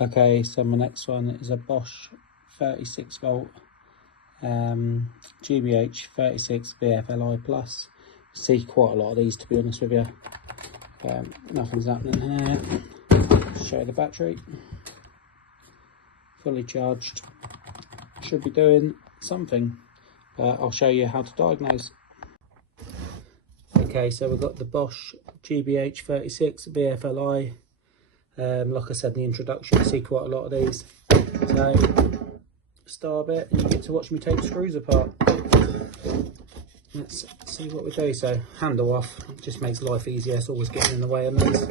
Okay, so my next one is a Bosch 36V GBH 36V FLI Plus. See quite a lot of these, to be honest with you. Nothing's happening here. Show you the battery. Fully charged. Should be doing something. I'll show you how to diagnose. Okay, so we've got the Bosch GBH 36V FLI. Like I said in the introduction, you see quite a lot of these. So, start it and you get to watch me take the screws apart. Let's see what we do. So, handle off, it just makes life easier. It's always getting in the way on these.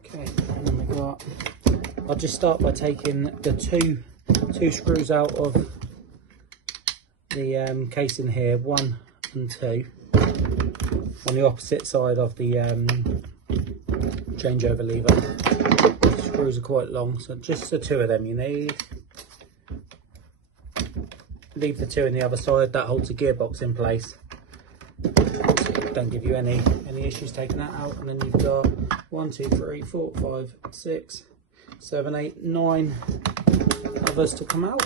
Okay, and then we got, I'll just start by taking the two screws out of the casing here, 1 and 2, on the opposite side of the changeover lever. The screws are quite long, so just the 2 of them you need. Leave the 2 in the other side, that holds the gearbox in place. Don't give you any issues taking that out. And then you've got 1, 2, 3, 4, 5, 6, 7, 8, 9 others to come out.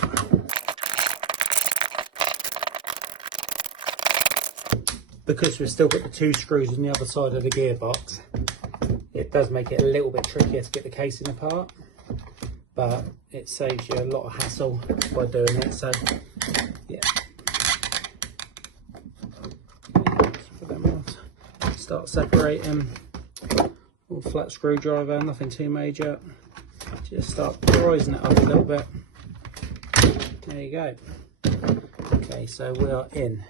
Because we've still got the 2 screws on the other side of the gearbox, it does make it a little bit trickier to get the casing apart, but it saves you a lot of hassle by doing it. So yeah, put them off. Start separating. All flat screwdriver, nothing too major. Just start rising it up a little bit. There you go. Okay, so we are in.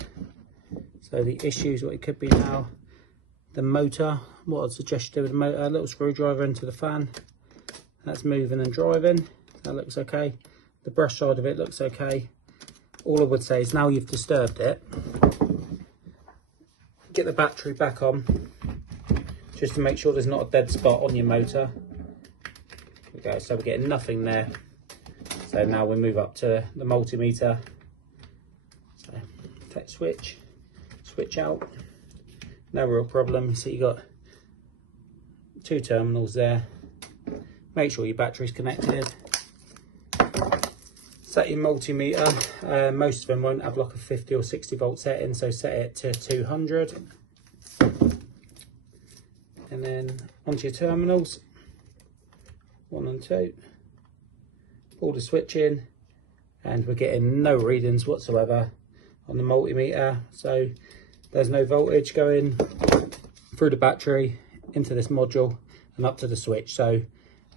So the issues, what it could be now, the motor, what I'd suggest you do with the motor, a little screwdriver into the fan. That's moving and driving. That looks okay. The brush side of it looks okay. All I would say is now you've disturbed it, get the battery back on, just to make sure there's not a dead spot on your motor. There we go, so we're getting nothing there. So now we move up to the multimeter. So take switch out, no real problem. So you got 2 terminals there. Make sure your battery's connected. Set your multimeter. Most of them won't have like a 50 or 60 volt setting, so set it to 200. And then onto your terminals, 1 and 2. Pull the switch in, and we're getting no readings whatsoever on the multimeter. So there's no voltage going through the battery into this module and up to the switch. So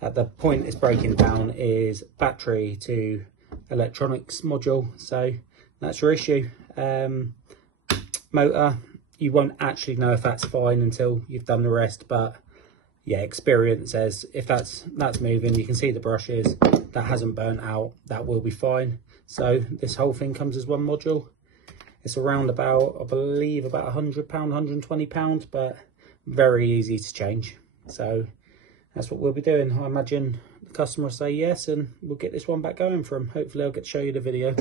at the point it's breaking down is battery to electronics module. So that's your issue. Motor, you won't actually know if that's fine until you've done the rest, but yeah, experience says if that's moving, you can see the brushes, that hasn't burnt out, that will be fine. So this whole thing comes as one module. It's around about, I believe, about £100, £120, but very easy to change. So that's what we'll be doing. I imagine the customer will say yes, and we'll get this one back going for him. Hopefully I'll get to show you the video.